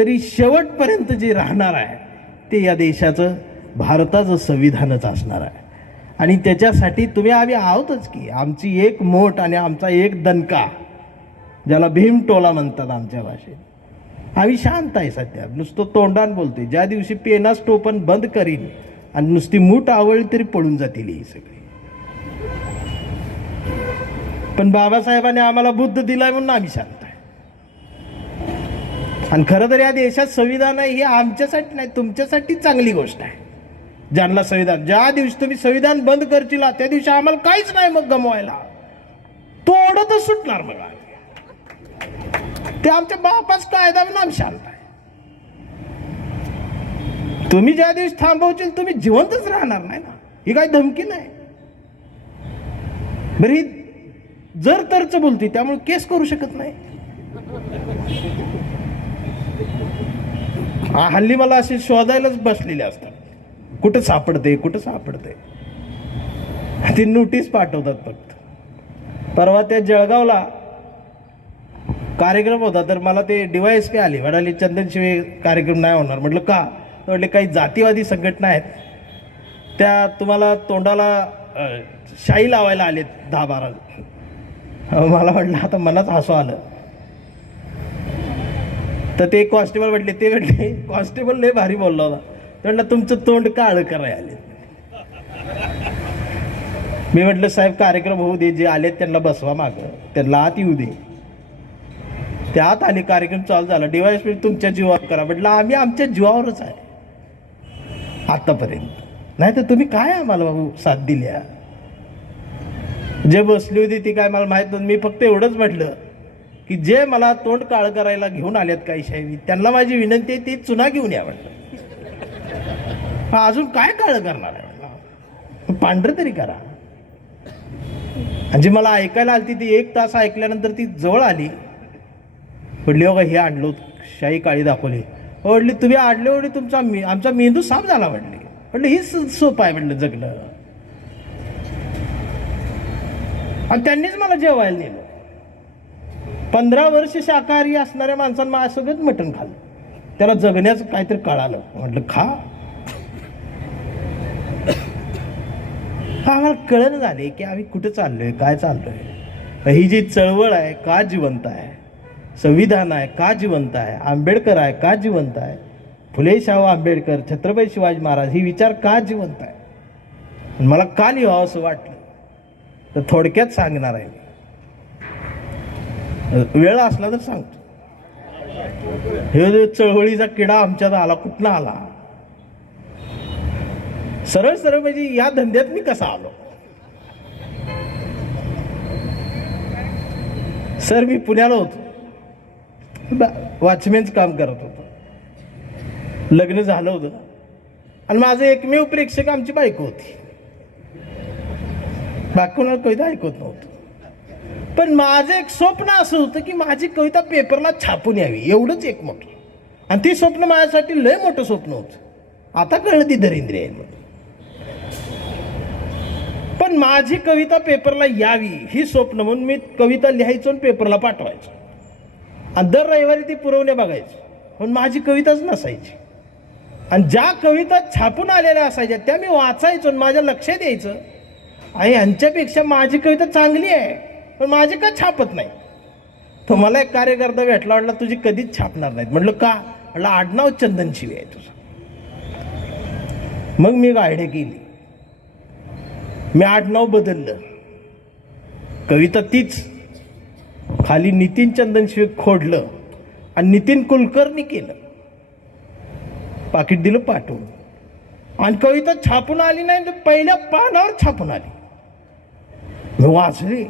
तरी शेवटपर्यंत जे राहणार आहे ते या देशाचं भारताचं संविधानच असणार आहे. आणि त्याच्यासाठी तुम्ही आम्ही आहोतच की. आमची एक मोठ आणि आमचा एक दणका, ज्याला भीमटोला म्हणतात आमच्या भाषेत. आम्ही शांत आहे सध्या, नुसतं तोंडान बोलतोय. ज्या दिवशी पेनास टोपण बंद करीन आणि नुसती मूठ आवळली तरी पळून जातील ही सगळी. पण बाबासाहेबांनी आम्हाला बुद्ध दिलाय म्हणून आम्ही शांत आहे. आणि खरं तर या देशात संविधान आहे ही आमच्यासाठी नाही, तुमच्यासाठी चांगली गोष्ट आहे. ज्यांना संविधान, ज्या दिवशी तुम्ही संविधान बंद करशील त्या दिवशी आम्हाला काहीच नाही मग गमवायला. तोडतच सुटणार मग. ते आमच्या बापाच कायदा म्हणून आम्ही शांत आहे. तुम्ही ज्या दिवशी थांबवशील तुम्ही जिवंतच राहणार नाही ना. ही काही धमकी नाही. बरी जर तरच बोलते त्यामुळे केस करू शकत नाही. हल्ली मला असे शोधायलाच बसलेले असतात, कुठं सापडते कुठं सापडते. ती नोटीस पाठवतात फक्त. परवा त्या जळगावला कार्यक्रम होता तर मला ते DYSP आले, म्हणाले चंदनशिवाय कार्यक्रम नाही होणार. म्हटलं का? म्हटले काही जातीवादी संघटना आहेत त्या तुम्हाला तोंडाला शाई लावायला आलेत 10-12. मला म्हटलं आता मलाच हसू आलं. तर ते कॉन्स्टेबल म्हटले, ते म्हटले कॉन्स्टेबल लय भारी बोलला होता. ते म्हटलं तुमचं तोंड काळं करायला आले. मी म्हटलं साहेब कार्यक्रम होऊ दे, जे आलेत त्यांना बसवा मागं, त्यांना आत येऊ दे. ते आत आले, कार्यक्रम चालू झाला. DYSP तुमच्या जीवावर करा. म्हटलं आम्ही आमच्या जीवावरच आहे आतापर्यंत. नाही तर तुम्ही काय आम्हाला साथ दिल्या? जे बसली होती ती काय मला माहित नव्हतं. मी फक्त एवढंच म्हटलं की जे मला तोंड काळ करायला घेऊन आलेत काही शाही, त्यांना माझी विनंती आहे ती चुना घेऊन या म्हटलं. अजून काय काळ करणार आहे म्हटलं, पांढरं तरी करा. आणि जी मला ऐकायला आली ती 1 तास ऐकल्यानंतर ती जवळ आली. म्हटली हो का हे आणलो शाही काळी दाखवली. म्हटली तुम्ही आणले एवढी तुमचा आमचा मेंदू साफ झाला. म्हटलं ही सोपं आहे म्हटलं जगणं. आणि त्यांनीच मला जेवायला नेलं. 15 वर्ष शाकाहारी असणाऱ्या माणसांना माझ्यासोबत मटण खाल्लं. त्याला जगण्याचं काहीतरी कळालं. म्हटलं खा. आम्हाला कळण झाले की आम्ही कुठं चाललोय, काय चाललोय. ही जी चळवळ आहे का जिवंत आहे, संविधान आहे का जिवंत आहे, आंबेडकर आहे का जिवंत आहे, फुले शाहू आंबेडकर, छत्रपती शिवाजी महाराज ही विचार का जिवंत आहे. मला का लिहावं असं वाटलं तर थोडक्यात सांगणार आहे. वेळ असला तर सांगतो. हे चळवळीचा किडा आमच्यात आला, कुठनं आला? सरळ सरळ म्हणजे या धंद्यात मी कसा आलो? सर मी पुण्याला होतो, वॉचमॅनचं काम करत होतो. लग्न झालं होतं आणि माझं एकमेव प्रेक्षक आमची बायको होती. बाकी कोणाला कविता ऐकत नव्हतं. पण माझं एक स्वप्न असं होतं की माझी कविता पेपरला छापून यावी, एवढंच एक मोठं. आणि ती स्वप्न माझ्यासाठी लय मोठं स्वप्न होतं. आता कळलं ती दरिंद्री आहे म्हणून. पण माझी कविता पेपरला यावी ही स्वप्न म्हणून मी कविता लिहायचो आणि पेपरला पाठवायचो. आणि दर रविवारी ती पुरवण्या बघायचो. पण माझी कविताच नसायची. आणि ज्या कविता छापून आलेल्या असायच्या त्या मी वाचायचो आणि माझ्या लक्षात यायचं आणि यांच्यापेक्षा माझी कविता चांगली आहे पण माझी का छापत नाही. तर मला एक कार्यकर्ता भेटला, वाटला तुझी कधीच छापणार नाहीत. म्हटलं का? म्हटलं आडनाव चंदनशिवे आहे तुझं. मग मी आयडिया केली, मी आडनाव बदललं. कविता तीच, खाली नितीन चंदनशिवे खोडलं आणि नितीन कुलकर्णी केलं. पाकिट दिलं पाठवून. आणि कविता छापून आली नाही तर पहिल्या पानावर छापून आली. मी वाचली.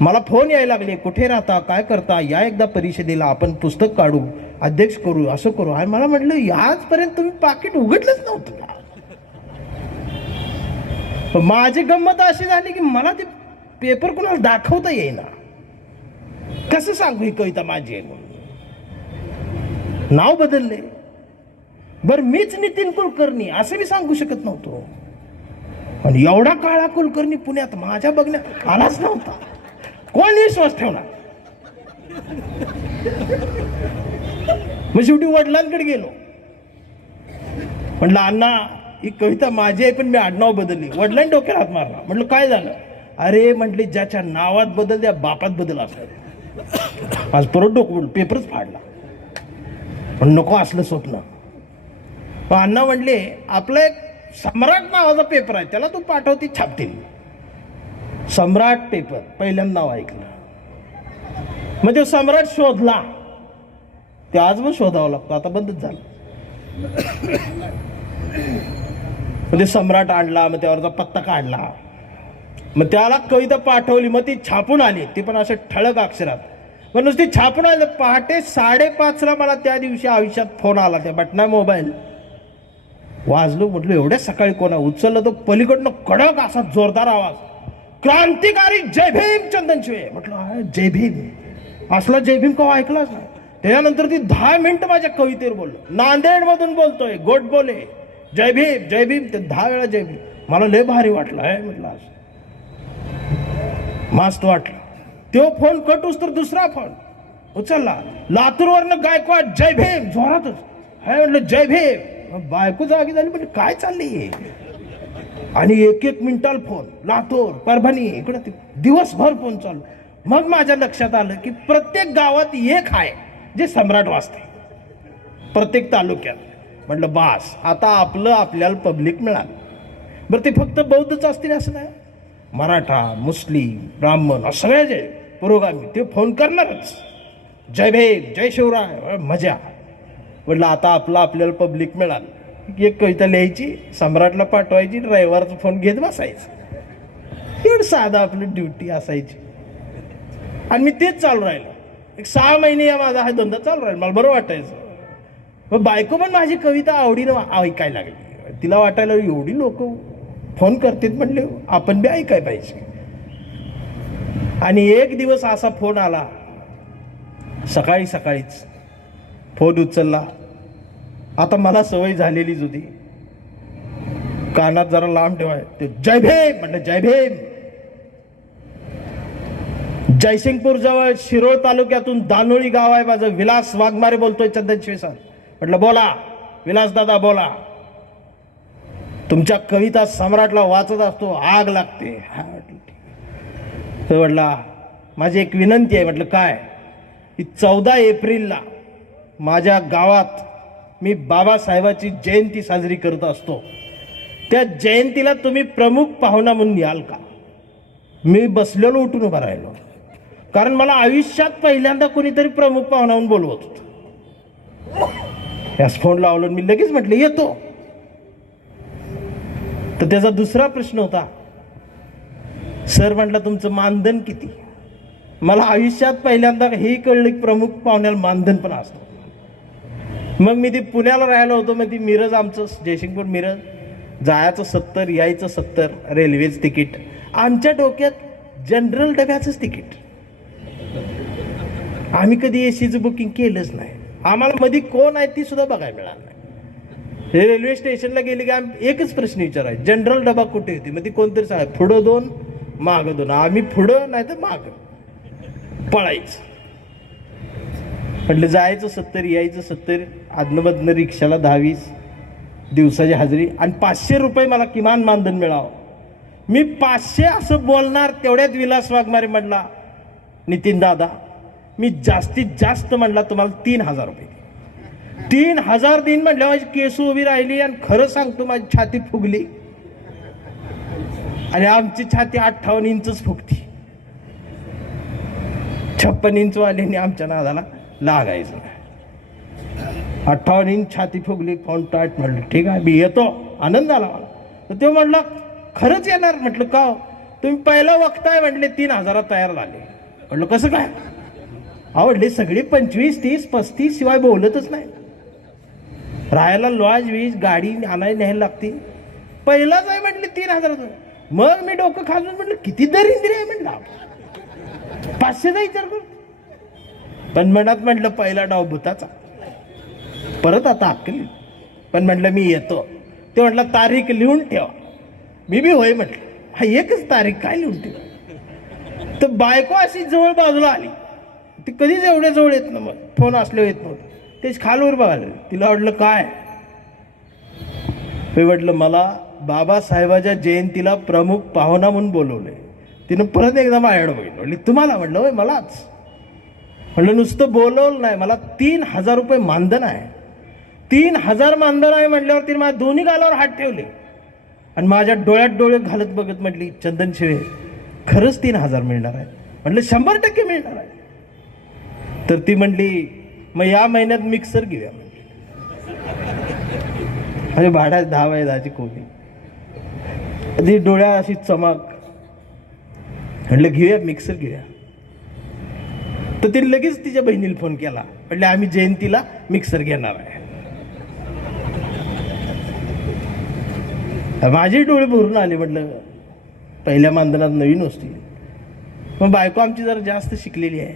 मला फोन यायला लागले, कुठे राहता, काय करता, या एकदा परिषदेला, आपण पुस्तक काढू, अध्यक्ष करू, असं करू. आणि मला म्हटलं याचपर्यंत तुम्ही पाकिट उघडलंच नव्हतं. माझी गंमत अशी झाली की मला ते पेपर कोणाला दाखवता येईना. कसं सांगू ही कविता माझी आहे म्हणून? नाव बदलले. बरं मीच नितीन कुलकर्णी असं मी सांगू शकत नव्हतो. आणि एवढा काळा कुलकर्णी पुण्यात माझ्या बघण्यात आलाच नव्हता. कोण विश्वास ठेवणार? मग शेवटी वडिलांकडे गेलो. म्हटलं अण्णा ही कविता माझी आहे पण मी आडनाव बदलली. वडिलांनी डोक्यात हात मारला. म्हटलं काय झालं? अरे म्हटले ज्याच्या नावात बदल त्या बापात बदल असतो. आज परत डोकं पेपरच फाडला. पण नको असलं स्वप्न. अण्णा म्हटले आपला एक सम्राट नावाचा पेपर आहे त्याला तू पाठवती छापतील. सम्राट पेपर पहिल्यांदा नाव ऐकलं. मग तो सम्राट शोधला. ते आज पण शोधावं लागतो, आता बंदच झालं. मग ते सम्राट आणला, मग त्यावरचा पत्ता काढला, मग त्याला कविता पाठवली. मग ती छापून आली, ती पण अशा ठळक अक्षरात. मग नुसती छापून आली. पहाटे 5:30 मला त्या दिवशी आयुष्यात फोन आला. त्या बटना मोबाईल वाजलो. म्हटलं एवढ्या सकाळी कोणा उचललं? तो पलीकडनं कडक असा जोरदार आवाज, क्रांतिकारी जय भीम चंदन शिवे. म्हटलं जय भीम, असला जय भीम केव्हा ऐकलाच नाही. त्यानंतर ती 10 मिनिटं माझ्या कवितेवर बोललो. नांदेड मधून बोलतोय, गोड बोले, जय भीम जय भीम. ते 10 वेळा जय भीम. मला लय भारी वाटलं आहे. म्हटलं असं मस्त वाटलं. तो फोन कटूस तर दुसरा फोन उचलला. लातूरवरनं गायकवाड जय भीम जोरातच आहे. म्हटलं जय भीम. बायको जागी झाली. म्हणजे काय चालली? आणि 1-1 मिनिटाला फोन. लातूर, परभणी, इकडं दिवसभर फोन चालू. मग माझ्या लक्षात आलं की प्रत्येक गावात एक आहे जे सम्राट वाचते, प्रत्येक तालुक्यात. म्हटलं बास, आता आपल्याला पब्लिक मिळालं. बरं ते फक्त बौद्धच असतील असं नाही. मराठा, मुस्लिम, ब्राह्मण सगळे जे पुरोगामी ते फोन करणारच. जय भीम, जय शिवराय, मजा. म्हटलं आता आपल्याला पब्लिक मिळालं. एक कविता लिहायची, सम्राटला पाठवायची, ड्रायव्हरचा फोन घेत बसायचं. एवढं साधं आपली ड्युटी असायची. आणि मी तेच चालू राहिलं. एक 6 महिने या माझा हा धंदा चालू राहिला. मला बरं वाटायचं. मग बायको पण माझी कविता आवडीनं ऐकायला लागली. तिला वाटायला एवढी लोक फोन करतात म्हटले आपण बी ऐकाय पाहिजे. आणि एक दिवस असा फोन आला. सकाळीच फोन उचलला. आता मला सवय झालेलीच होती, कानात जरा लांब ठेवाय. ते जय भीम. म्हटलं जय भीम. जयसिंगपूर जवळ शिरोळ तालुक्यातून दानोळी गाव आहे माझं. विलास वाघमारे बोलतोय, चंदन शिवे सर. म्हटलं बोला विलास दादा बोला. तुमच्या कविता सम्राटला वाचत असतो, आग लागते. म्हटला माझी एक विनंती आहे. म्हटलं काय? की 14 एप्रिलला माझ्या गावात मी बाबासाहेबाची जयंती साजरी करत असतो. त्या जयंतीला तुम्ही प्रमुख पाहुणा म्हणून याल का? मी बसलेलो उठून उभा राहिलो, कारण मला आयुष्यात पहिल्यांदा कोणीतरी प्रमुख पाहुणा म्हणून बोलवत होतं. यास फोन लावलो. मी लगेच म्हटलं येतो. तर त्याचा दुसरा प्रश्न होता, सर म्हटलं तुमचं मानधन किती? मला आयुष्यात पहिल्यांदा हे कळलं की प्रमुख पाहुण्याला मानधन पण असतं. मग मी ती पुण्याला राहिलो होतो. मग ती मिरज, आमचं जयसिंगपूर मिरज, जायचं 70, यायचं 70, रेल्वेचं तिकीट. आमच्या डोक्यात जनरल डब्याचंच तिकीट. आम्ही कधी एसीचं बुकिंग केलंच नाही. आम्हाला मध्ये कोण आहे ती सुद्धा बघायला मिळालं नाही. रेल्वे स्टेशनला गेले की आम्ही एकच प्रश्न विचारायचा, जनरल डबा कुठे होती? मग ती कोणतरी सांगाय पुढं 2 मागं 2. आम्ही पुढं नाही तर मागं पळायचं. म्हटलं जायचं 70, यायचं 70, आदनमधनं रिक्षाला 10-20 दिवसाची हजेरी. आणि 500 रुपये मला किमान मानधन मिळावं. मी 500 असं बोलणार तेवढ्यात विलास वाघमारे म्हटला, नितीन दादा मी जास्तीत जास्त म्हटला तुम्हाला 3000 रुपये. 3000 दिन म्हटल्यावर माझी केस उभी राहिली. आणि खरं सांगतो माझी छाती फुगली. आणि आमची छाती 58 इंचच फुगती. 56 इंच वाल्याने आमच्या नादाला लागायचं. 58 इंच छाती फुगली. फोन टाट. म्हटलं ठीक आहे मी येतो. आनंद झाला मला. तर तो म्हटला खरंच येणार? म्हटलं का हो? तुम्ही पहिला वक्ताय म्हटले 3000 तयार झाले. म्हटलं कसं काय? आवडले सगळे 25, 30, 35 शिवाय बोलतच नाही. राहायला लॉज वीज गाडी आणायला न्यायला लागते. पहिलाच आहे म्हटले 3000. मग मी डोकं खाजून म्हटलं किती दरिंद्री आहे म्हटलं, 500चा विचार करतो. पण मनात म्हटलं पहिला डाव भूताचा, परत आता अक्कली. पण म्हटलं मी येतो. ते म्हटलं तारीख लिहून ठेवा. मी बी होय म्हटलं. हा एकच तारीख काय लिहून ठेवा? तर बायको अशी जवळ बाजूला आली. ती कधीच एवढ्या जवळ येत ना, मग फोन असल्यावर येत नव्हतं. तेच खालवर बघायला. तिला वाटलं काय, मी म्हटलं मला बाबासाहेबाच्या जयंतीला प्रमुख पाहुणा म्हणून बोलवलंय. तिनं परत एकदा माझ्याकडे बघितलं. म्हटली तुम्हाला? म्हटलं होय मलाच. म्हटलं नुसतं बोलवलं नाही, मला 3,000 रुपये मानधन आहे. 3,000 मानधन आहे म्हटल्यावर तिने माझ्या दोन्ही गालावर हात ठेवले आणि माझ्या डोळ्यात डोळे घालत बघत म्हटली चंदन शिवे खरंच 3,000 मिळणार आहे? म्हटलं 100% मिळणार आहे. तर ती म्हटली मग या महिन्यात मिक्सर घेऊया. म्हणजे भाड्यात 10 बाय 10ची खोली. ती डोळ्या अशी चमक. म्हटलं घेऊया मिक्सर घेऊया. तर तिने लगेच तिच्या बहिणीला फोन केला. म्हटलं आम्ही जयंतीला मिक्सर घेणार आहे. माझे डोळे भरून आले. म्हटलं पहिल्या मानधनात नवीन असतील. मग बायको आमची जरा जास्त शिकलेली आहे,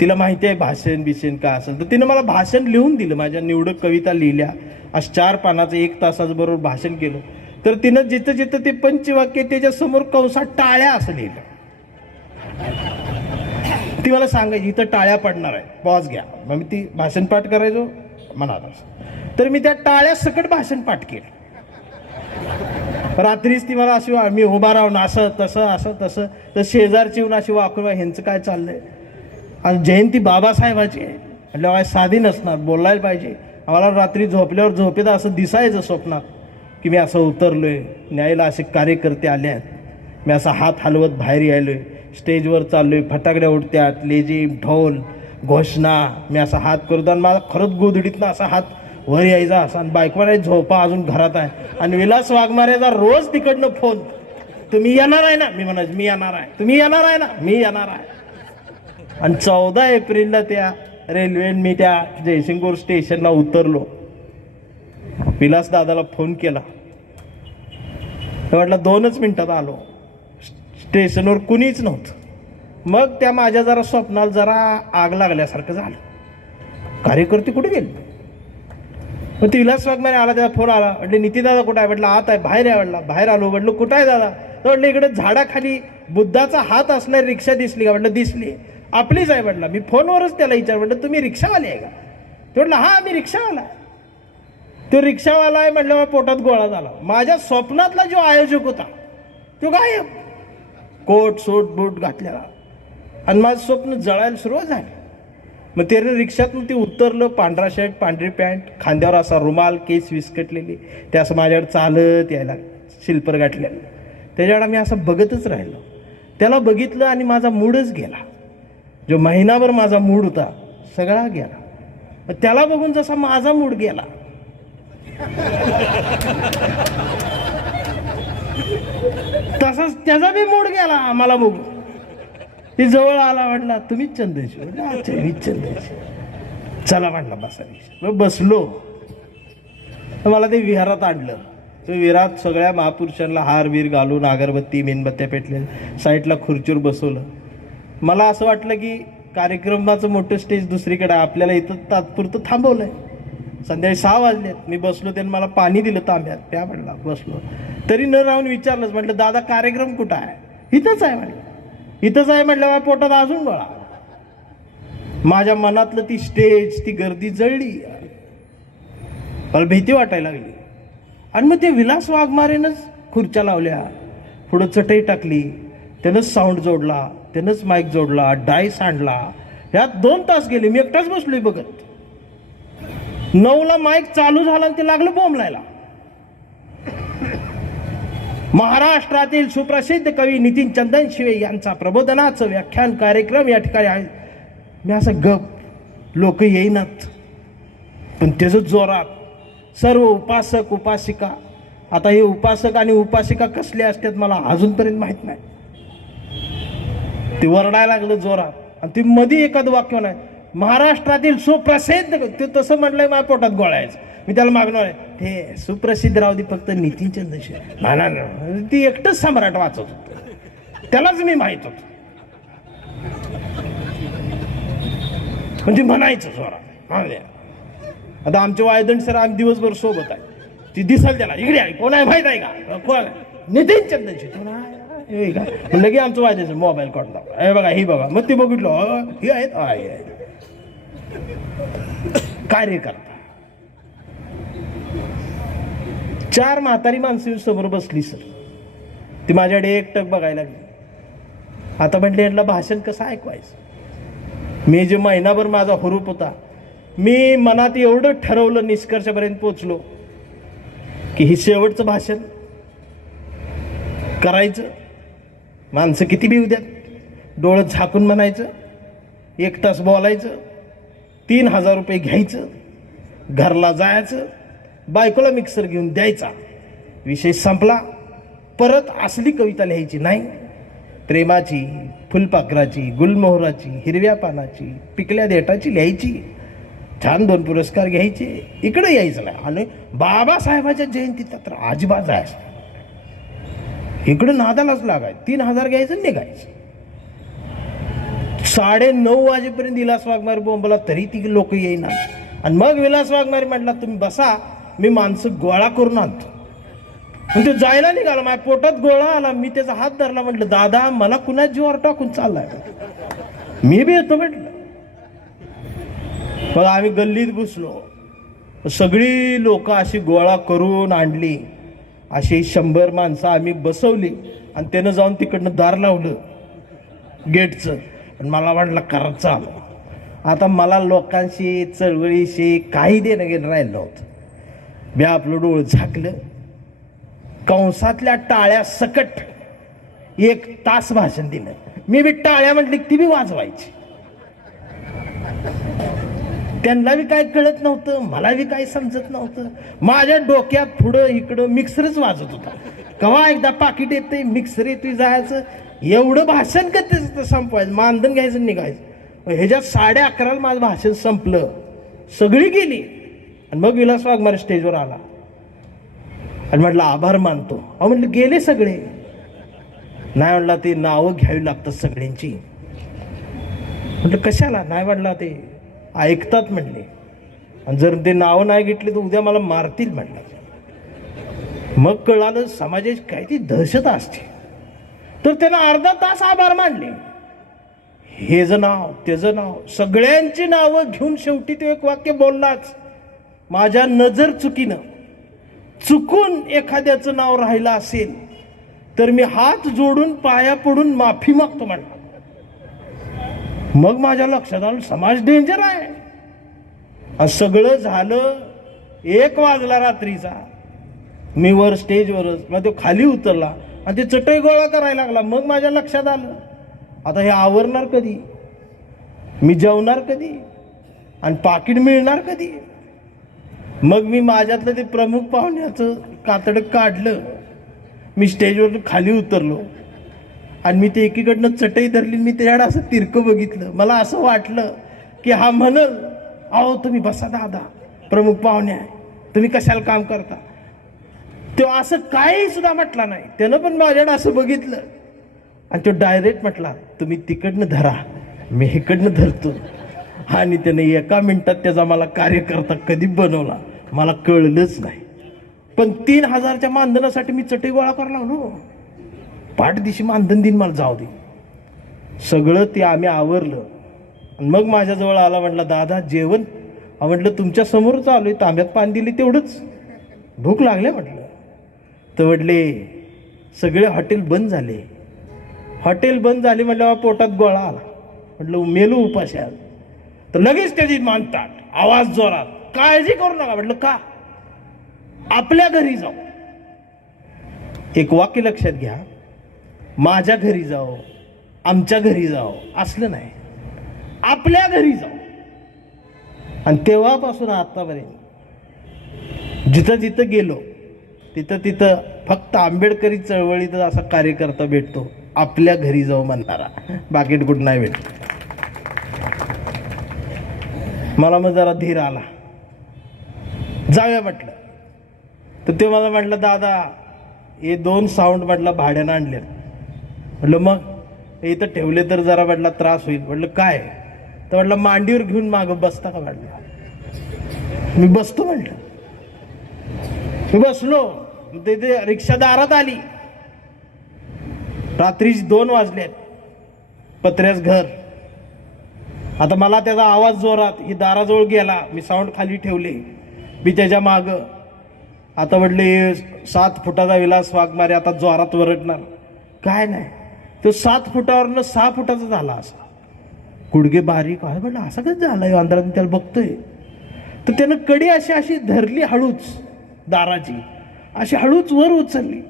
तिला माहिती आहे भाषण बिषण का असेल. तर तिनं मला भाषण लिहून दिलं. माझ्या निवडक कविता लिहिल्या. आज 4 पानाचं 1 तासाचं बरोबर भाषण केलं. तर तिनं जिथं जिथं ते पंचवाक्य त्याच्या समोर कंसात टाळ्या असं लिहिलं. ती मला सांगायची इथं टाळ्या पडणार आहे, पॉज घ्या. मग मी ती भाषण पाठ करायचो मनात असं. तर मी त्या टाळ्या सकट भाषण पाठ केलं. रात्रीच ती मला अशी मी उभा राहून असं तसं असं तसं, तर शेजारची येऊन अशी वाकून ह्यांचं काय चाललंय. आणि जयंती बाबासाहेबाची आहे म्हटलं काय साधी नसणार, बोलायला पाहिजे. आम्हाला रात्री झोपल्यावर झोपेत असं दिसायचं स्वप्नात की मी असं उतरलोय, न्यायला असे कार्यकर्ते आले आहेत. मी असा हात हलवत बाहेर यायलोय, स्टेजवर चाललोय, फटाकड्या उडत्यात, लेझिम ढोल घोषणा. मी असा हात करतो आणि माझा खरंच गोधडीतनं असा हात वर यायचा असा. आणि बायकोला झोपा अजून घरात आहे. आणि विलास वाघमारेचा रोज तिकडनं फोन, तुम्ही येणार आहे ना? मी म्हणायचं मी येणार आहे. तुम्ही येणार आहे ना? मी येणार आहे. आणि 14 एप्रिलला त्या रेल्वेने मी त्या जयसिंगपूर स्टेशनला उतरलो. विलास दादाला फोन केला. म्हटलं 2च मिनिटात आलो. स्टेशनवर कुणीच नव्हतं. मग त्या माझ्या जरा स्वप्नाला जरा आग लागल्यासारखं झालं. कार्यकर्ते कुठे गेले? मग ती विलास वाघमारे आला, त्याचा फोन आला. म्हटलं निती दादा कुठं आहे? म्हटलं आत आहे. बाहेर आहे. म्हटलं बाहेर आलो. म्हटलं कुठं आहे दादा? तर म्हटलं इकडे झाडाखाली बुद्धाचा हात असणारी रिक्षा दिसली का? म्हटलं दिसली. आपलीच आहे. म्हटलं मी फोनवरच त्याला विचार. म्हटलं तुम्ही रिक्षावाले आहे का? ते म्हटलं हा मी रिक्षावाला आहे. तो रिक्षावाला आहे म्हटल्यावर पोटात गोळा झाला. माझ्या स्वप्नातला जो आयोजक होता तो गायब. कोट सूट बूट घातलेला. आणि माझं स्वप्न जळायला सुरुवात झाली. मग त्याने रिक्षातून ते उतरलं. पांढरा शर्ट पांढरी पॅन्ट, खांद्यावर असा रुमाल, केस विस्कटलेली. ते असं माझ्याकडे चालत यायला शिल्पर गाठलेलं. त्याच्याकडे मी असं बघतच राहिलो. त्याला बघितलं आणि माझा मूडच गेला. जो महिनाभर माझा मूड होता सगळा गेला. मग त्याला बघून जसा माझा मूड गेला तसाच त्याचा बी मूड गेला मला बघून. ती जवळ आला. म्हटला तुम्हीच चंदनशी? म्हटलं अच्छा मीच चंदनशी. चला म्हटला बसा. मग बसलो. मला ते विहारात आणलं. तो विहारात सगळ्या महापुरुषांना हार बीर घालून अगरबत्ती मेणबत्त्या पेटल्या. साईडला खुर्चीवर बसवलं. मला असं वाटलं की कार्यक्रमाचं मोठं स्टेज दुसरीकडे, आपल्याला इथं तात्पुरतं थांबवलंय. संध्याकाळी 6 वाजलेत. मी बसलो. त्यांनी मला पाणी दिलं तांब्यात, प्या म्हटला. बसलो. तरी न राहून विचारलंच. म्हटलं दादा कार्यक्रम कुठं आहे? इथंच आहे म्हटलं. इथंच आहे म्हटलं. माझ्या पोटात अजून गोळा. माझ्या मनातलं ती स्टेज, ती गर्दी जळली. मला भीती वाटायला लागली. आणि मग ते विलास वाघमारेनंच खुर्च्या लावल्या, पुढं चटई टाकली, त्यानंच साऊंड जोडला, त्यानंच माईक जोडला, डायस आणला. ह्यात 2 तास गेले. मी एकटाच बसलोय बघत. 9ला माईक चालू झाला आणि ते लागलं बोंबलायला. महाराष्ट्रातील सुप्रसिद्ध कवी नितीन चंदन शिवे यांचा प्रबोधनाचं व्याख्यान कार्यक्रम या ठिकाणी आहे. मी असं गप, लोक येईनात, पण त्याच जोरात सर्व उपासक उपासिका. आता हे उपासक आणि उपासिका कसले असतात मला अजूनपर्यंत माहित नाही. ते वरडायला लागलं जोरात. आणि ती मध्ये एखादं वाक्य नाही, महाराष्ट्रातील सुप्रसिद्ध, ते तसं म्हटलंय माझ्या पोटात गोळायचं. मी त्याला मागणार आहे ते सुप्रसिद्ध राहू दे, फक्त नितीन चंद्रशेखर. ना ती एकटंच सम्राट वाचत होत, त्यालाच मी माहित होत. म्हणजे म्हणायचं जोरात. आता आमचे वायदंड सर आम्ही दिवसभर सोबत आहे. ती दिसल त्याला, इकडे आहे कोण आहे माहित आहे का? कोण? नितीन चंद्रशेखर. म्हणलं की आमचं वायद्याचं मोबाईल काढून दाखवा. हे बघा, ही बघा. मग ते बघितलं, ही आहेत. कार्यकर्ता. 4 म्हातारी माणसं समोर बसली सर. ती माझ्याकडे एकटक बघायला लागली. आता म्हटलं यांना भाषण कसं ऐकवायचं. मी जे महिनाभर माझा हुरूप होता, मी मनात एवढं ठरवलं, निष्कर्षापर्यंत पोचलो की हे शेवटचं भाषण करायचं. माणसं किती बी उद्यात, डोळं झाकून म्हणायचं, 1 तास बोलायचं, 3,000 रुपये घ्यायचं, घरला जायचं, बायकोला मिक्सर घेऊन द्यायचा, विषय संपला. परत असली कविता लिहायची नाही. प्रेमाची, फुलपाखराची, गुलमोहराची, हिरव्या पानाची, पिकल्या देठाची लिहायची, छान 2 पुरस्कार घ्यायचे, इकडे यायचं नाही. आणि बाबासाहेबाच्या जयंतीत तर अजिबात जायचं, इकडं नादालाच लागायचं. 3,000 घ्यायचं, निघायचं. 9:30 वाजेपर्यंत विलास वाघमारे बोंबला, तरी ती लोक येईना. आणि मग विलास वाघमारे म्हटला, तुम्ही बसा, मी माणसं गोळा करून आणतो. आणि तो जायला निघाला, माझ्या पोटात गोळा आला. मी त्याचा हात धरला, म्हटलं दादा मला कुणा जीवावर टाकून चाललाय, मी बी येतो म्हटलं. मग आम्ही गल्लीत घुसलो. सगळी लोक अशी गोळा करून आणली. अशी 100 माणसं आम्ही बसवली. आणि त्यानं जाऊन तिकडनं दार लावलं गेटचं. आणि मला वाटलं करा चालू. आता मला लोकांशी, चळवळीशी काही देणं घेणं राहिलं नव्हतं. मी आपलं डोळं झाकलं, कंसातल्या टाळ्या सकट 1 तास भाषण दिलं. मी बी टाळ्या म्हटली ती बी वाजवायची. त्यांना बी काय कळत नव्हतं, मला बी काय समजत नव्हतं. माझ्या डोक्यात पुढं इकडं मिक्सरच वाजत होता. केव्हा एकदा पाकिट येते, मिक्सर येते, जायचं. एवढं भाषण करते संपवायचं, मानधन घ्यायचं, निघायचं. ह्याच्यात 11:30 माझं भाषण संपलं. सगळी गेली. आणि मग विलास वाघमारे स्टेजवर आला आणि म्हटलं आभार मानतो. अहो म्हटलं गेले सगळे. नाही म्हटलं ते नावं घ्यावी लागतात सगळ्यांची. म्हटलं कशाला. नाही म्हटलं ते ऐकतात म्हणले, आणि जर ते नावं नाही घेतली तर उद्या मला मारतील म्हटलं. मग कळालं समाजाची काय ती दहशत असते. तर त्यानं अर्धा तास आभार मानले. हेचं नाव, त्याचं नाव, सगळ्यांची नावं घेऊन शेवटी तो एक वाक्य बोललाच, माझ्या नजर चुकून एखाद्याचं नाव राहिलं असेल तर मी हात जोडून पाया पडून माफी मागतो म्हणला. मग माझ्या लक्षात आलं समाज डेंजर आहे. आणि सगळं झालं. 1 वाजला रात्रीचा. मी वर स्टेजवरच, मग तो खाली उतरला आणि ते चटई गोळा करायला लागला. मग माझ्या लक्षात आलं आता हे आवरणार कधी, मी जेवणार कधी, आणि पाकिट मिळणार कधी. मग मी माझ्यातलं ते प्रमुख पाहुण्याचं कातडं काढलं. मी स्टेजवर खाली उतरलो आणि मी ते एकीकडनं चटई धरली. मी त्याच्याकडे असं तिरकं बघितलं. मला असं वाटलं की हा म्हणल, अहो तुम्ही बसा दादा, प्रमुख पाहुणे आहे, तुम्ही कशाला काम करता. तो असं काही सुद्धा म्हटला नाही. त्यानं पण माझ्याकडे असं बघितलं आणि तो डायरेक्ट म्हटला, तुम्ही तिकडनं धरा, मी इकडनं धरतो. आणि त्याने 1 मिनिटात त्याचा मला कार्यकर्ता कधी बनवला मला कळलंच नाही. पण 3,000च्या मानधनासाठी मी चटई गोळा करला हो. पाठ दिवशी मानधन दिन मला जाऊ दे. सगळं ते आम्ही आवरलं. मग माझ्याजवळ आला, म्हटलं दादा जेवण. म्हटलं तुमच्या समोरच आलोय, तांब्यात पाणी दिले तेवढंच, भूक लागल्या म्हटलं. तर म्हटले सगळे हॉटेल बंद झाले. हॉटेल बंद झाले म्हटलं पोटात गोळा आला. म्हटलं मेलू उपाशी आज. तर लगेच त्याची मानतात, आवाज जोरात, काळजी करू नका. म्हटलं का. आपल्या घरी जाऊ. एक वाक्य लक्षात घ्या, माझ्या घरी जाऊ, आमच्या घरी जाऊ असलं नाही, आपल्या घरी जाऊ. आणि तेव्हापासून आतापर्यंत जिथं जिथं गेलो तिथं फक्त आंबेडकरी चळवळीत असा कार्यकर्ता भेटतो, आपल्या घरी जाऊ म्हणणारा. बाकी कुठं नाही भेटत. मला मग जरा धीर आला, जाऊया म्हटलं. तर ते मला म्हटलं दादा हे 2 साऊंड म्हटलं भाड्यानं आणले. म्हटलं मग इथं ठेवले तर जरा म्हटलं त्रास होईल. म्हटलं काय. तर म्हटलं मांडीवर घेऊन मागं बसता का म्हटलं. मी बसतो म्हटलं. मी बसलो. तिथे रिक्षा दारात आली. रात्री 2 वाजलेत. पत्र्याच घर. आता मला त्याचा आवाज जोरात, ही दाराजवळ गेला, मी साऊंड खाली ठेवले, मी त्याच्या मागं. आता म्हटले 7 फुटाचा विलास वाघमारे आता जोरात वरडणार. काय नाही, तो 7 फुटावरनं 6 फुटाचा झाला, असा गुडघे बारीक आहे. म्हटलं असं कसं झालं अंधारात, त्याला बघतोय तर त्यानं कडी अशी अशी धरली हळूच दाराची, अशी हळूच वर उचलली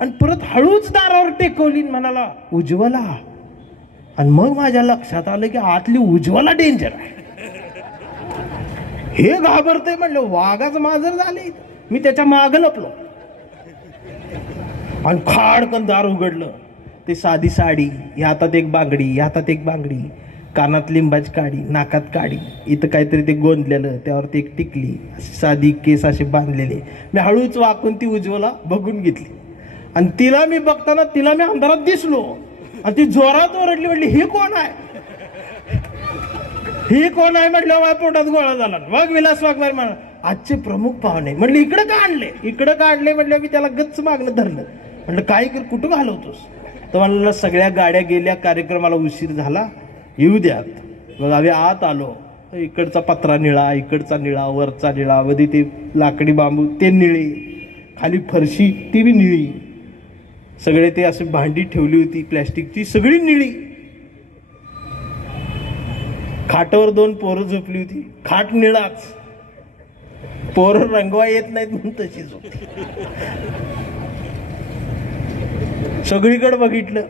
आणि परत हळूच दारावर टेकवली, म्हणाला उज्ज्वला. आणि मग माझ्या लक्षात आलं की आतली उज्ज्वला डेंजर आहे. हे घाबरतंय, म्हणलं वाघाचं मांजर झाले. मी त्याच्या मागं लपलो आणि खाडकन दार उघडलं. ते साधी साडी, या हातात एक बांगडी, या हातात एक बांगडी, कानात लिंबाची काडी, नाकात काडी, इथं काहीतरी ते गोंदलेलं, त्यावरती एक टिकली, अशी साधी केस असे बांधलेले. मी हळूच वाकून ती उज्ज्वला बघून घेतली आणि तिला मी बघताना तिला मी अंधारात दिसलो आणि ती जोरात ओरडली, म्हटली ही कोण आहे, ही कोण आहे. म्हटलं माझ्या पोटात गोळा झाला. मग विलास वाघमारे म्हणा आजचे प्रमुख पाहुणे. म्हटलं इकडं का आणले, इकडं का आणले. म्हटलं मी त्याला गच्च मागणं धरलं. म्हटलं काय कर, कुठं घालवतोस. तर म्हणलं सगळ्या गाड्या गेल्या, कार्यक्रमाला उशीर झाला, येऊ द्यात. मग आम्ही आत आलो. इकडचा पत्रा निळा, इकडचा निळा, वरचा निळा, मध्ये ते लाकडी बांबू ते निळे, खाली फरशी ती बी निळी, सगळे ते असे भांडी ठेवली होती प्लॅस्टिकची, सगळी निळी. खाटावर 2 पोरं झोपली होती, खाट निळाच, पोरं रंगवा येत नाहीत म्हणून तशी झोपली. सगळीकडे बघितलं,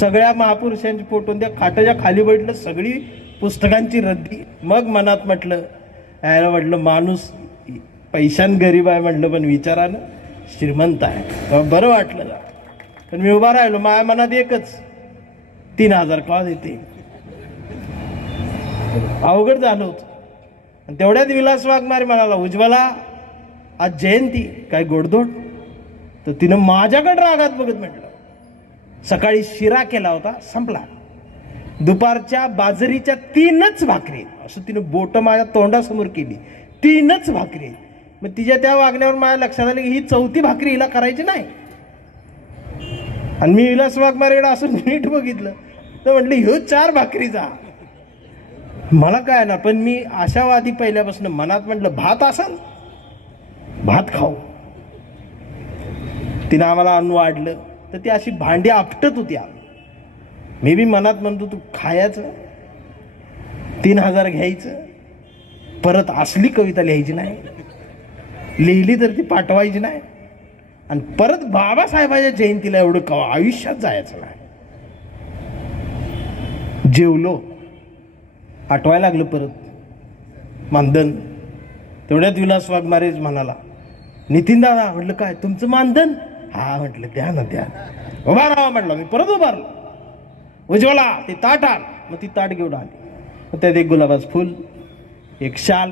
सगळ्या महापुरुषांची फोटो त्या खाटाच्या खाली बैठलं, सगळी पुस्तकांची रद्दी. मग मनात म्हटलं, यायला म्हटलं माणूस पैशान गरीब आहे म्हटलं, पण विचारानं श्रीमंत आहे. बरं वाटलं ना. पण मी उभा राहिलो, माझ्या मनात एकच, 3000 का देते. अवघड झालं होतं. आणि तेवढ्यात विलास वाघमारे म्हणाला उज्ज्वला आज जयंती, काय गोडधोड. तर तिनं माझ्याकडे रागात बघत म्हटलं सकाळी शिरा केला होता, संपला. दुपारच्या बाजरीच्या 3च भाकरी, असं तिनं बोट माझ्या तोंडासमोर केली, 3च भाकरी. मग तिच्या त्या वागण्यावर माझ्या लक्षात आलं की ही 4थी भाकरी हिला करायची नाही. आणि मी विलास वाघमारेकडे असं नीट बघितलं तर म्हटलं ह्यो 4 भाकरीचा. मला काय ना, पण मी आशावादी पहिल्यापासून. मनात म्हटलं भात असाल, भात खाऊ. तिनं आम्हाला अन्न वाढलं तर ती अशी भांडी आपटत होती. मी बी मनात म्हणतो तू खायचं, 3000 घ्यायचं, परत असली कविता लिहायची नाही, लिहिली तर ती पाठवायची नाही, आणि परत बाबासाहेबाच्या जयंतीला एवढं कवा आयुष्यात जायचं नाही. जेवलो, आठवायला लागलं परत मानधन. तेवढ्यात विलास वाघमारेच म्हणाला नितीन दादा. म्हटलं काय तुमचं मानधन. हा म्हटलं द्या ना द्या. उभा राहा म्हटलं. मी परत उभारलो. उज्ज्वला ते ताट आण. मग ती ताट घेऊन आली. मग त्यात एक गुलाबाचं फुल, एक शाल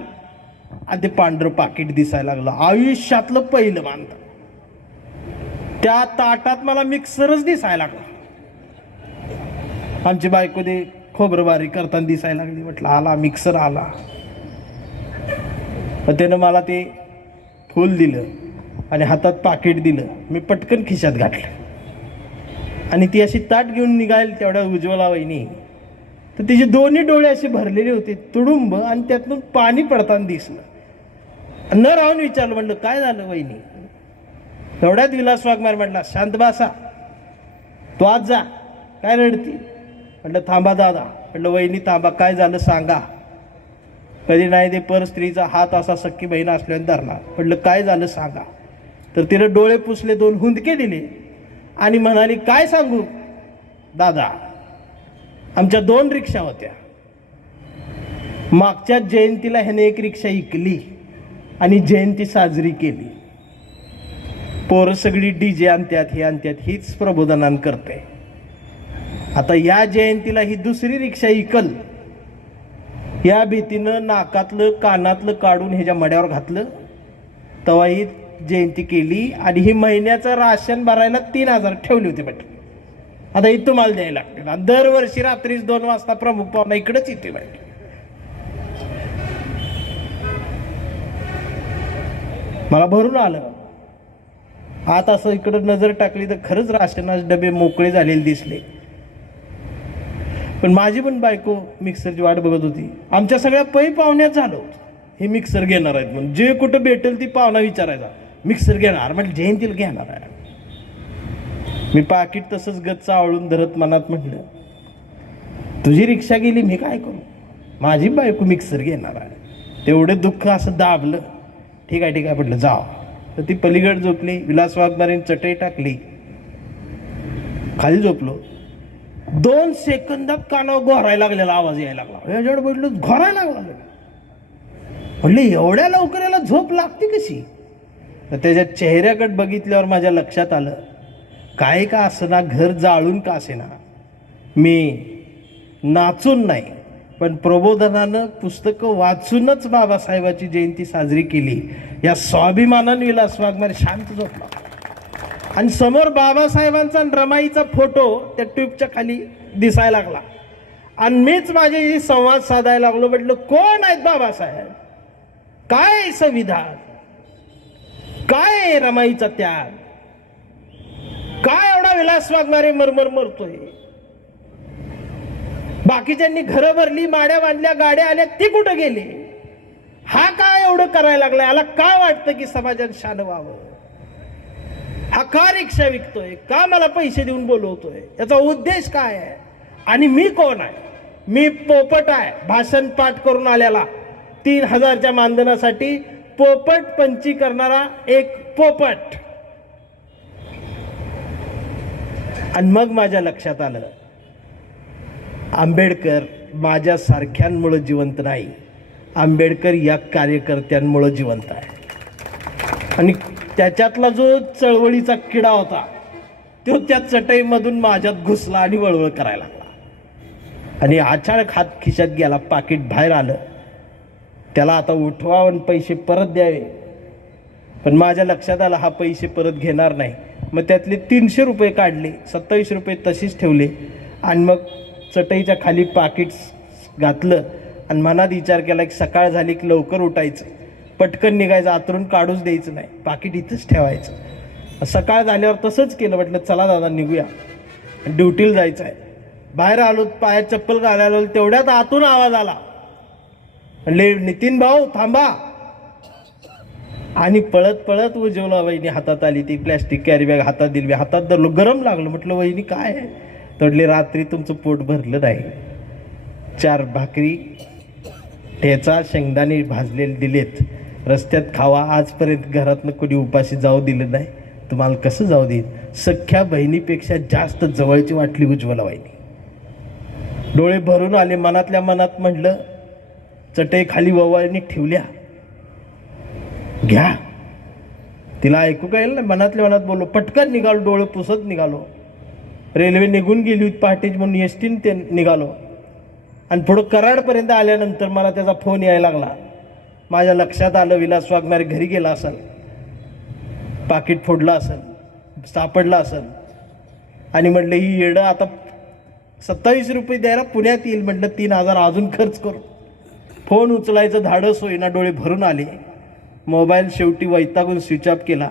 आणि ते पांढरं पाकिट दिसायला लागलं. आयुष्यातलं पहिलं मानधन. त्या ताटात मला मिक्सरच दिसायला लागला. आमची बायको ते खोबरं बारीक करताना दिसायला लागली. म्हटलं आला मिक्सर आला. मग त्यानं मला ते फूल दिलं आणि हातात पाकिट दिलं. मी पटकन खिशात घातलं आणि ती अशी ताट घेऊन निघाली. तेवढ्या उज्ज्वला वहिनी तर तिचे दोन्ही डोळे असे भरलेले होते तुडुंब, आणि त्यातून पाणी पडताना दिसलं. न राहून विचारलं, म्हटलं काय झालं वहिनी. तेवढ्यात विलास वाघमारे म्हटला शांत बसा, तू आज जा, काय रडती. म्हटलं थांबा दादा. म्हटलं वहिनी थांबा, काय झालं सांगा. कधी नाही ते पर स्त्रीचा हात असा सख्खी बहीण असल्याने धरला. म्हटलं काय झालं सांगा. तर तिने डोळे पुसले, 2 हुंदके दिले आणि म्हणाली काय सांगू दादा, आमच्या 2 रिक्षा होत्या. मागच्या जयंतीला ह्याने एक रिक्षा इकली आणि जयंती साजरी केली. पोरं सगळी डीजे आणत्यात, हे आणत्यात, हीच प्रबोधनान करते. आता या जयंतीला ही दुसरी रिक्षा इकल या भीतीनं नाकातलं कानातलं काढून ह्याच्या मड्यावर घातलं. तेव्हा ही जयंती केली आणि ही महिन्याचं राशन भरायला 3000 ठेवली होती. म्हटलं आता ही तुम्हाला द्यायला लागते. दरवर्षी रात्रीच 2 वाजता प्रमुख पाहुणा इकडेच येते. म्हटलं मला भरून आलं. आत असं इकडं नजर टाकली तर खरंच राशनाचे डबे मोकळे झालेले दिसले. पण माझी पण बायको मिक्सरची वाट बघत होती. आमच्या सगळ्या पै पाहुण्यात झालं होतं हे मिक्सर घेणार आहेत म्हणून. जे कुठं भेटेल ती पाहुणा विचारायचा मिक्सर घेणार, म्हणजे जयंतीला घेणार आहे. मी पाकिट तसंच गच्च आवळून धरत मनात म्हटलं, तुझी रिक्षा गेली मी काय करू, माझी बायको मिक्सर घेणार आहे. तेवढं दुःख असं दाबलं. ठीक आहे म्हटलं जाव. तर ती पलीकडे झोपली. विलास वाघमारेने चटई टाकली, खाली झोपलो. 2 सेकंदात कानावर घोरायला लागलेला आवाज यायला लागला. याच्याकडे म्हटलं घोरायला लागला. म्हटलं एवढ्या लवकर याला झोप लागते कशी. तर त्याच्या चेहऱ्याकडे बघितल्यावर माझ्या लक्षात आलं, काय का असना, घर जाळून का असेना, मी नाचून नाही पण प्रबोधनानं पुस्तकं वाचूनच बाबासाहेबाची जयंती साजरी केली. या स्वाभिमानाने विलास वाघमारे शांत झोपला. आणि समोर बाबासाहेबांचा आणि रमाईचा फोटो त्या ट्यूबच्या खाली दिसायला लागला. आणि मीच माझे संवाद साधायला लागलो. म्हटलं कोण आहेत बाबासाहेब, काय संविधान, काय रमाईचा त्याग, काय एवढा विलास वाघमारे मरमर मरतोय. बाकीच्यांनी घरं भरली, माड्या बांधल्या, गाड्या आल्या, ती कुठं गेले. हा काय एवढं करायला लागलाय, याला काय वाटतं की समाजात शान व्हावं. हा का रिक्षा विकतोय, का मला पैसे देऊन बोलवतोय, याचा उद्देश काय आहे. आणि मी कोण आहे, मी पोपट आहे, भाषण पाठ करून आलेला. 3000च्या मानधनासाठी पोपट पंची करणारा एक पोपट. आणि मग माझ्या लक्षात आलं, आंबेडकर माझ्या सारख्यांमुळे जिवंत नाही, आंबेडकर या कार्यकर्त्यांमुळे जिवंत आहे. आणि त्याच्यातला जो चळवळीचा किडा होता तो त्या चटईमधून माझ्यात घुसला आणि वळवळ करायला लागला. आणि अचानक हात खिशात गेला, पाकिट बाहेर आलं. त्याला आता उठवावं आणि पैसे परत द्यावे. पण माझ्या लक्षात आलं हा पैसे परत घेणार नाही. मग त्यातले 300 रुपये काढले, 27 रुपये तशीच ठेवले. आणि मग चटईच्या खाली पाकिट घातलं आणि मनात विचार केला की सकाळ झाली की लवकर उठायचं, पटकन निघायचं, आतरून काढूच द्यायचं नाही, पाकिट इथंच ठेवायचं. सकाळ झाल्यावर तसंच केलं. म्हटलं चला दादा निघूया, ड्युटीला जायचं आहे. बाहेर आलो, पायात चप्पल घालायला आलो, तेवढ्यात आतून आवाज आला, म्हणले नितीन भाऊ थांबा. आणि पळत पळत उज्ज्वला वहिनी हातात आली. ती प्लॅस्टिक कॅरी बॅग हातात दिली, मी हातात धरलो, गरम लागलं. म्हटलं वहिनी काय आहे. तडले रात्री तुमचं पोट भरलं नाही, 4 भाकरी ठेचा शेंगदाणे भाजलेले दिलेत, रस्त्यात खावा. आजपर्यंत घरातनं कोणी उपाशी जाऊ दिलं नाही, तुम्हाला कसं जाऊ देईल. सख्या बहिणीपेक्षा जास्त जवळची वाटली उज्ज्वला वहिनी. डोळे भरून आले. मनातल्या मनात म्हटलं, चटई खाली ववाळणी ठेवल्या, घ्या. तिला ऐकू काय ना, मनातल्या मनात बोललो. पटकन निघालो, डोळे पुसत निघालो. रेल्वे निघून गेली होती पहाटेच म्हणून एसटीने ते निघालो. आणि पुढं कराडपर्यंत आल्यानंतर मला त्याचा फोन यायला लागला. माझ्या लक्षात आलं विलास वाघमारे घरी गेला असेल, पाकिट फोडलं असेल, सापडलं असेल. आणि म्हटलं ही येडं आता 27 रुपये द्यायला पुण्यात येईल. म्हटलं 3000 अजून खर्च करू. फोन उचलायचं धाडस होईना, डोळे भरून आले. मोबाईल शेवटी वैतागून स्विच ऑफ केला.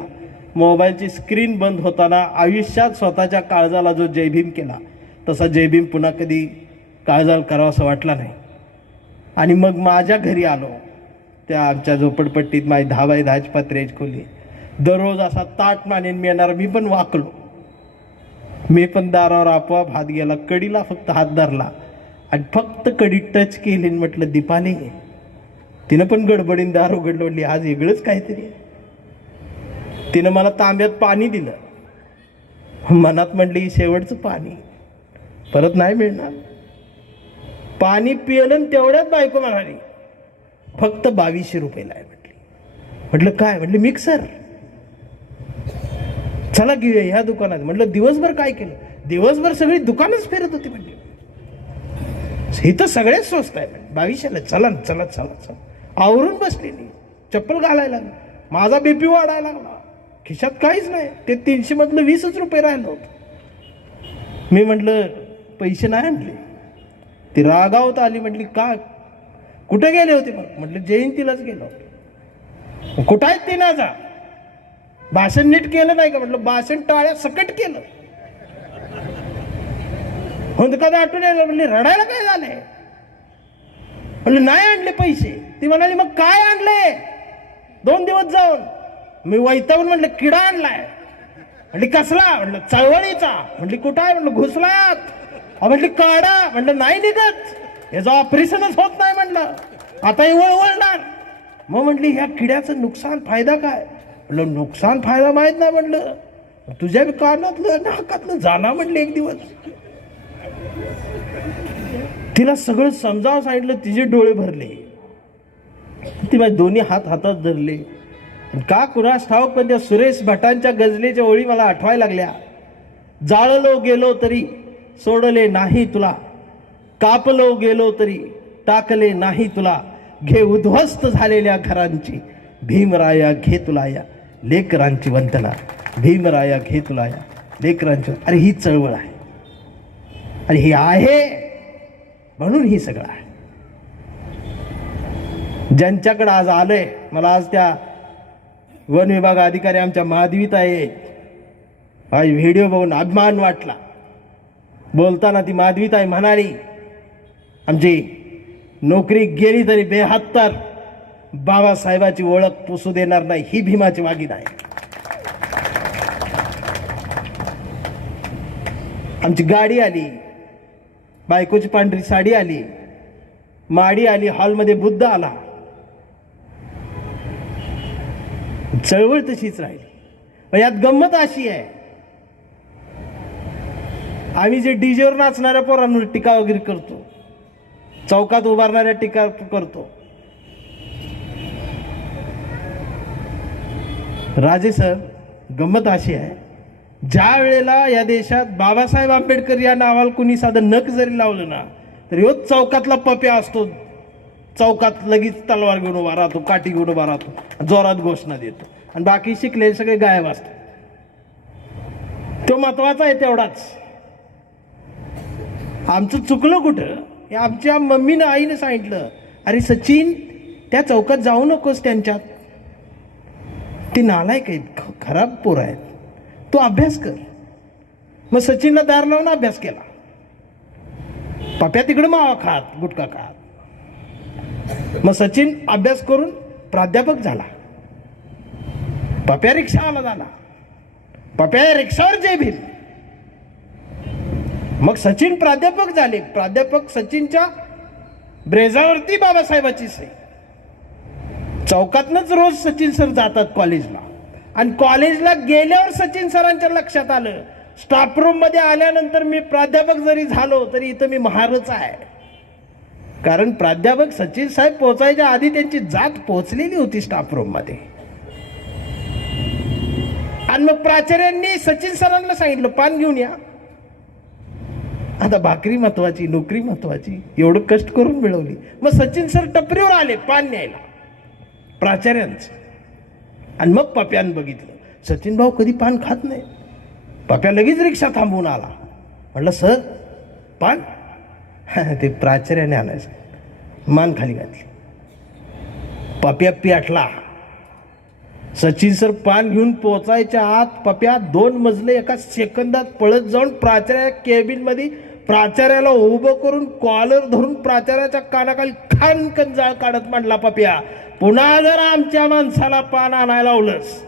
मोबाईलची स्क्रीन बंद होताना आयुष्यात स्वतःच्या काळजाला जो जयभीम केला तसा जयभीम पुन्हा कधी काळजाला करावा असं वाटला नाही. आणि मग माझ्या घरी आलो. त्या आमच्या झोपडपट्टीत माझी 10x10 पत्र्याची खोली. दररोज असा ताट मानेन मी येणार. मी पण वाकलो. मी पण दारावर आपोआप हात गेला, कडीला फक्त हात धरला आणि फक्त कडी टच केली. म्हटलं दीपाली. तिनं पण गडबडीन दार उघडलं. म्हटली आज वेगळंच काहीतरी. तिनं मला तांब्यात पाणी दिलं. मनात म्हटली शेवटचं पाणी, परत नाही मिळणार. पाणी पिलं तेवढ्यात बायको म्हणाली फक्त 2200 रुपयाला आहे. म्हटलं काय. म्हटलं मिक्सर. चला घेऊया ह्या दुकानात. म्हटलं दिवसभर काय केलं. दिवसभर सगळी दुकानच फिरत होती. म्हणजे इथं सगळ्यात स्वस्त आहे. 2200ला. चला चला चला चला. आवरून बसलेली, चप्पल घालायला. माझा BP वाढायला लागला. खिशात काहीच नाही. ते 300 मधलं 20च रुपये राहिलं होतं. मी म्हटलं पैसे नाही आणले. ती रागावत आली. म्हटली का, कुठे गेले होते. मग म्हटलं जयंतीलाच गेलो होतो. कुठं आहेत ते ना जा. भाषण नीट केलं नाही का. म्हटलं भाषण टाळ्या सकट केलं. हुंदका आठवण यायला म्हणले रडायला काय झालंय? म्हणले नाही आणले पैसे. ती म्हणाली मग काय आणले? 2 दिवस जाऊन मी वैतागून म्हणलं किडा आणलाय. म्हणली कसला? म्हणलं चळवळीचा. म्हणली कुठं आहे? म्हणलं घुसलात. म्हणली काढा. म्हणलं नाही निघत, याचं ऑपरेशनच होत नाही. म्हणलं आता हे वळवळणार. मग म्हणली ह्या किड्याचं नुकसान फायदा काय? म्हणलं नुकसान फायदा माहित नाही. म्हणलं तुझ्या कानातलं नाकातलं जाणार. म्हणले एक दिवस तिला सगळं समजावून सांगितलं. तिचे डोळे भरले. ती माझे दोन्ही हात हातात धरले. का कुणास ठाऊक पण त्या सुरेश भटांच्या गजलेच्या ओळी मला आठवायला लागल्या. जाळलो गेलो तरी सोडले नाही तुला, कापलो गेलो तरी टाकले नाही तुला, घे उद्ध्वस्त झालेल्या घरांची भीमराया घे तुला या लेकरांची वंदना, भीमराया घे तुला या लेकरांची. अरे ही चळवळ आहे आणि ही आहे म्हणून ही सगळं आहे. ज्यांच्याकडे आज आलंय, मला आज त्या वन विभाग अधिकारी आमच्या माधवीत आहे, आज व्हिडिओ बघून अभिमान वाटला. बोलताना ती माधवीत आहे म्हणाली आमची नोकरी गेली तरी 72 बाबासाहेबाची ओळख पुसू देणार नाही, ही भीमाची वागीद आहे. आमची गाडी आली, बायकोची पांढरी साडी आली, माडी आली, हॉलमध्ये बुद्ध आला. चळवळ तशीच राहिली. यात गंमत अशी आहे, आम्ही जे डीजेवर नाचणाऱ्या पोरांवर टीका वगैरे करतो, चौकात उभारणाऱ्या टीका करतो, राजे सर गंमत अशी आहे, ज्या वेळेला या देशात बाबासाहेब आंबेडकर या नावाला कुणी साधं नख जरी लावलं ना, तर ह्यो चौकातला पप्या असतो. चौकात लगेच तलवार घेऊन उभा राहतो, काठी घेऊन उभा राहतो, जोरात घोषणा देतो. आणि बाकी शिकलेले सगळे गायब असतात. तो महत्वाचा आहे तेवढाच. आमचं चुकलं कुठं? हे आमच्या मम्मीनं आईनं सांगितलं, अरे सचिन त्या चौकात जाऊ नकोस, त्यांच्यात ते नालायक आहेत, खराब पोर आहेत, तू अभ्यास कर. मग सचिनला दार लावून अभ्यास केला. पप्या तिकडे मावा खात, गुटखा खात. मग सचिन अभ्यास करून प्राध्यापक झाला. पप्या रिक्षावाला झाला. पप्या रिक्षावर जय भीम. मग सचिन प्राध्यापक झाले. प्राध्यापक सचिनच्या ब्रेझावरती बाबासाहेबाची सही. चौकातनच रोज सचिन सर जातात कॉलेजला. आणि कॉलेजला गेल्यावर सचिन सरांच्या लक्षात आलं, स्टाफ रूम मध्ये आल्यानंतर मी प्राध्यापक जरी झालो तरी इथं मी महारच आहे. कारण प्राध्यापक सचिन साहेब पोहोचायच्या आधी त्यांची जात पोहोचलेली होती स्टाफ रूम मध्ये. आणि मग प्राचार्यांनी सचिन सरांना सांगितलं पान घेऊन या. आता भाकरी महत्वाची, नोकरी महत्वाची, एवढं कष्ट करून मिळवली. मग सचिन सर टपरीवर आले पान न्यायला प्राचार्यांचं. आणि मग पप्यानं बघितलं, सचिन भाऊ कधी पान खात नाही. पप्या लगेच रिक्षा थांबवून आला. म्हटलं सर पान? ते प्राचार्याने आणायचं. मान खाली घातली. पप्या पेटला. सचिन सर पान घेऊन पोचायच्या आत पप्या 2 मजले एका सेकंदात पळत जाऊन प्राचार्या केबिन मध्ये प्राचार्याला उभं करून कॉलर धरून प्राचार्याच्या कानाखाली खानकन जाळ काढत म्हणला, पप्या पुन्हा जर आमच्या माणसाला पान आणायला लावलंस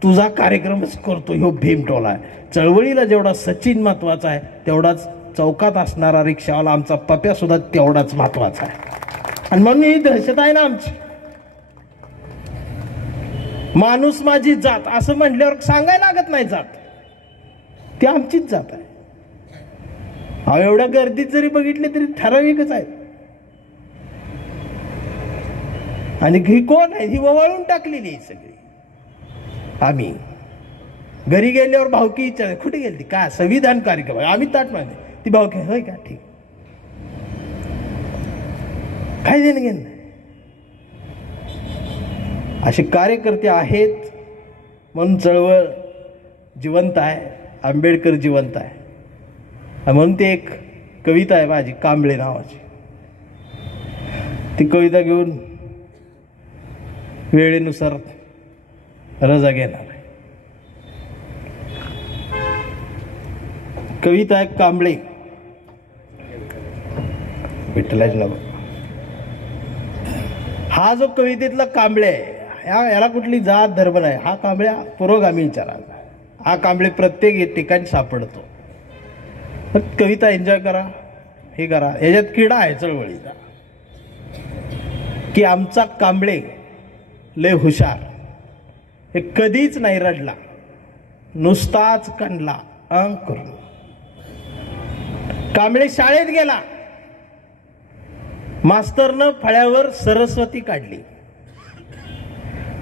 तुझा कार्यक्रमच करतो. ह्यो भीमटोला आहे. चळवळीला जेवढा सचिन महत्वाचा आहे तेवढाच चौकात असणारा रिक्षावाला आमचा पप्या सुद्धा तेवढाच महत्वाचा आहे. आणि म्हणून ही दहशत आहे ना आमची. माणूस माझी जात असं म्हटल्यावर सांगायला लागत नाही जात, ती आमचीच जात आहे. एवढ्या गर्दीत जरी बघितले तरी ठराविकच आहेत. आणि ही कोण आहे? ही ववाळून टाकलेली आहे सगळी. आम्ही घरी गेल्यावर भावकी विचार कुठे गेली का संविधान कार्यक्रम आम्ही ताट मानले. ती भावकी होय का ठीक, काय देणं घेणं. असे कार्यकर्ते आहेत म्हणून चळवळ जिवंत आहे, आंबेडकर जिवंत आहे. म्हणून ते एक कविता आहे माझी कांबळे नावाची. ती कविता घेऊन वेळेनुसार रजा घेणार आहे. कविता आहे कांबळे. विठ्ठलाची नाव. हा जो कवितेतला कांबळे आहे, याला कुठली जात धर्म नाही. हा कांबळ्या पुरोगामी विचाराचा. हा कांबळे प्रत्येक ठिकाणी सापडतो. कविता एन्जॉय करा, हे करा. याच्यात किडा आहे चळवळीचा, की आमचा कांबळे लय हुशार, हे कधीच नाही रडला, नुसताच कणला करून. कांबळे शाळेत गेला, मास्तरनं फळ्यावर सरस्वती काढली.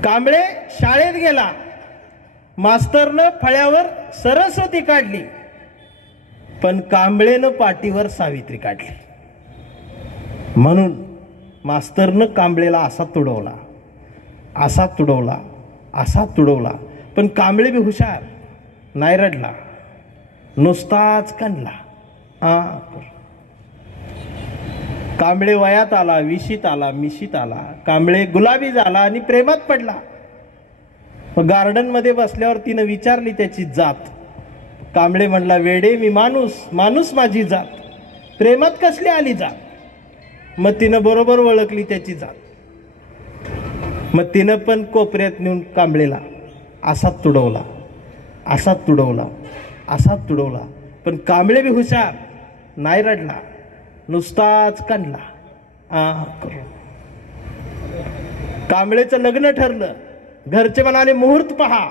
कांबळे शाळेत गेला, मास्तरनं फळ्यावर सरस्वती काढली, पण कांबळेनं पाटीवर सावित्री काढली. म्हणून मास्तरनं कांबळेला असा तुडवला, असा तुडवला, असा तुडवला, पण कांबळे बी हुशार, नाही रडला, नुसताच कणला. कांबळे वयात आला, विशीत आला, मिशीत आला. कांबळे गुलाबी झाला आणि प्रेमात पडला. गार्डन मध्ये बसल्यावर तिनं विचारली त्याची जात. कांबळे म्हणला, वेडे मी माणूस, माणूस माझी जात, प्रेमात कसली आली जात. मग तिनं बरोबर ओळखली त्याची जात. मग तिनं पण कोपऱ्यात नेऊन कांबळेला असा तुडवला, असा तुडवला, असा तुडवला, पण कांबळे बी हुशार, नाही रडला, नुसताच कणला. कांबळेचं लग्न ठरलं. घरचे म्हणाले मुहूर्त पहा.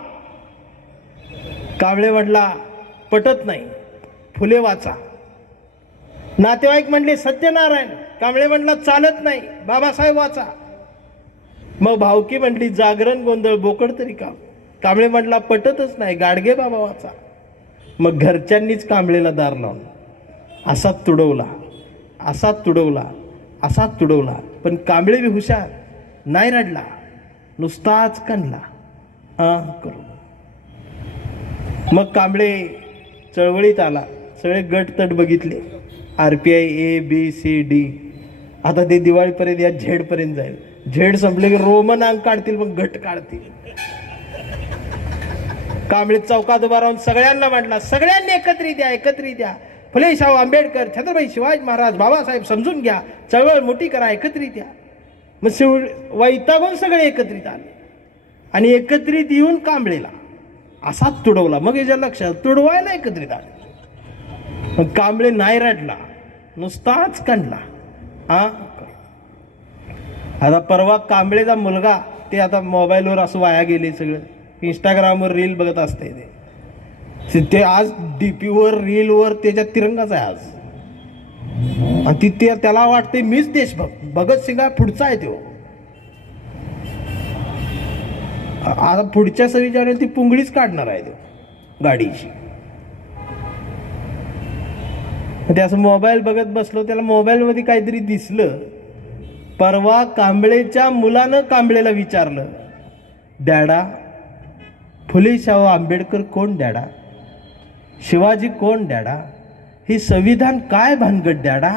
कांबळे म्हटला पटत नाही, फुले वाचा. नातेवाईक म्हणले सत्यनारायण. कांबळे म्हटला चालत नाही, बाबासाहेब वाचा. मग भावकी म्हटली जागरण गोंधळ बोकड तरी काम. कांबळे म्हटला पटतच नाही, गाडगे बाबा वाचा. मग घरच्यांनीच कांबळेला दार लावून असा तुडवला, असा तुडवला, असा तुडवला, पण कांबळे बी हुशार, नाही रडला, नुसताच कणला. करू. मग कांबळे चळवळीत आला. सगळे गट तट बघितले, RPI ABCD. आता ते दिवाळीपर्यंत या झेड पर्यंत जाईल. झेड संपले की रोमन अंक काढतील, मग गट काढतील. कांबळे चौकात उभा राहून सगळ्यांना म्हटला, सगळ्यांनी एकत्रित द्या, एकत्रित द्या. फुले शाहू आंबेडकर, छत्रपती शिवाजी महाराज, बाबासाहेब समजून घ्या, चळवळ मोठी करा, एकत्रित द्या. मग वैतागून सगळे एकत्रित आले आणि एकत्रित येऊन कांबळेला असा तुडवला. मग याच्या लक्षात तुडवायला एकत्रित आले. मग कांबळे नाही रडला, नुसताच कणला. आता परवा कांबळेचा मुलगा, ते आता मोबाईलवर असं वाया गेले, सगळं इंस्टाग्रामवर रील बघत असते ते आज DP वर रीलवर त्याच्यात तिरंगाच आहे आज. आणि त्याला वाटते मीच देशभक्त, भगतसिंग पुढचा आहे तो. आता पुढच्या 26 जानेवारी ती पुंगळीच काढणार आहे तो गाडीची. ते असं मोबाईल बघत बसलो, त्याला मोबाईल मध्ये काहीतरी दिसलं. परवा कांबळेच्या मुलानं कांबळेला विचारलं, डॅडा फुले शाहू आंबेडकर कोण डॅडा, शिवाजी कोण डॅडा, हे संविधान काय भानगड डॅडा.